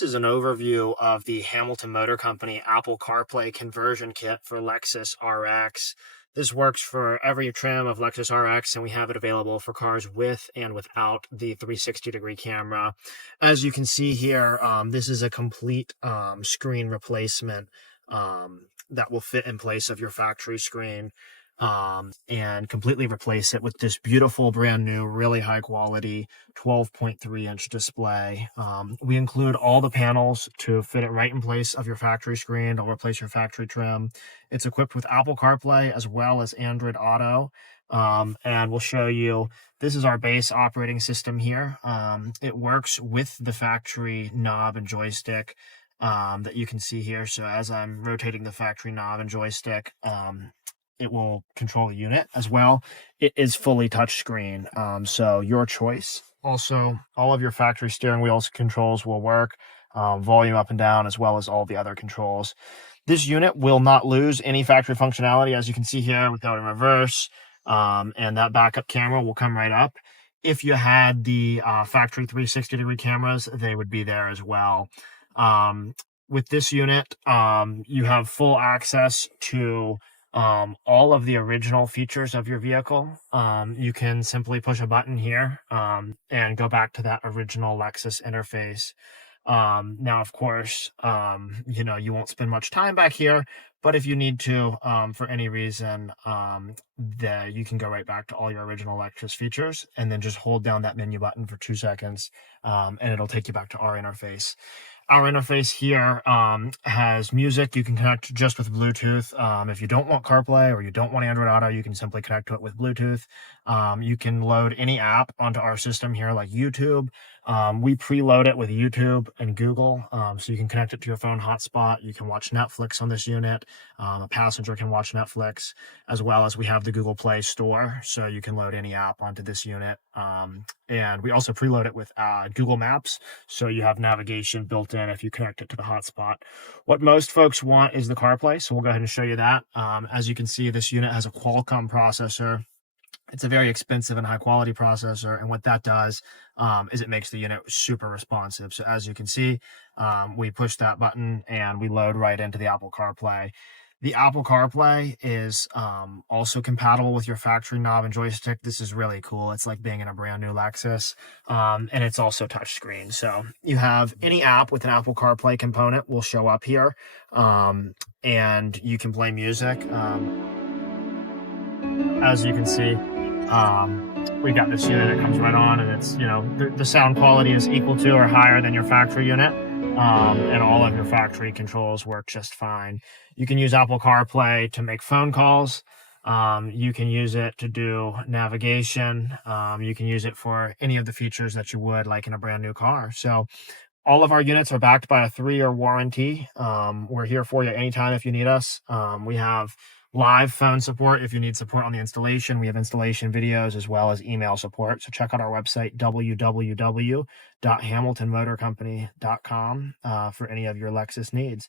This is an overview of the Hamilton Motor Company Apple CarPlay conversion kit for Lexus RX. This works for every trim of Lexus RX, and we have it available for cars with and without the 360-degree camera. As you can see here, this is a complete screen replacement that will fit in place of your factory screen. And completely replace it with this beautiful brand new, really high quality 12.3-inch display. We include all the panels to fit it right in place of your factory screen. It'll replace your factory trim. It's equipped with Apple CarPlay as well as Android Auto. And we'll show you, this is our base operating system here. It works with the factory knob and joystick that you can see here. So as I'm rotating the factory knob and joystick, it will control the unit as well. It is fully touchscreen, so your choice. Also, all of your factory steering wheels controls will work, volume up and down, as well as all the other controls. This unit will not lose any factory functionality, as you can see here, without in reverse, and that backup camera will come right up. If you had the factory 360-degree cameras, they would be there as well. With this unit, you have full access to all of the original features of your vehicle. You can simply push a button here and go back to that original Lexus interface. Now, of course, you won't spend much time back here, but if you need to, for any reason, you can go right back to all your original Lexus features and then just hold down that menu button for 2 seconds, and it'll take you back to our interface. Our interface here has music. You can connect just with Bluetooth. If you don't want CarPlay or you don't want Android Auto, you can simply connect to it with Bluetooth. You can load any app onto our system here, like YouTube. We preload it with YouTube and Google, so you can connect it to your phone hotspot. You can watch Netflix on this unit. A passenger can watch Netflix, as well as we have the Google Play Store, so you can load any app onto this unit. And we also preload it with Google Maps, so you have navigation built in if you connect it to the hotspot. What most folks want is the CarPlay, so we'll go ahead and show you that. As you can see, this unit has a Qualcomm processor. It's a very expensive and high quality processor, and what that does is it makes the unit super responsive. So as you can see, we push that button and we load right into the Apple CarPlay. The Apple CarPlay is also compatible with your factory knob and joystick. This is really cool. It's like being in a brand new Lexus, and it's also touchscreen. So you have any app with an Apple CarPlay component will show up here, and you can play music. As you can see, we got this unit, it comes right on, and it's, the sound quality is equal to or higher than your factory unit, and all of your factory controls work just fine. You can use Apple CarPlay to make phone calls. You can use it to do navigation. You can use it for any of the features that you would like in a brand new car. So all of our units are backed by a 3-year warranty. We're here for you anytime if you need us. We have live phone support if you need support on the installation. We have installation videos as well as email support. So check out our website, www.hamiltonmotorcompany.com, for any of your Lexus needs.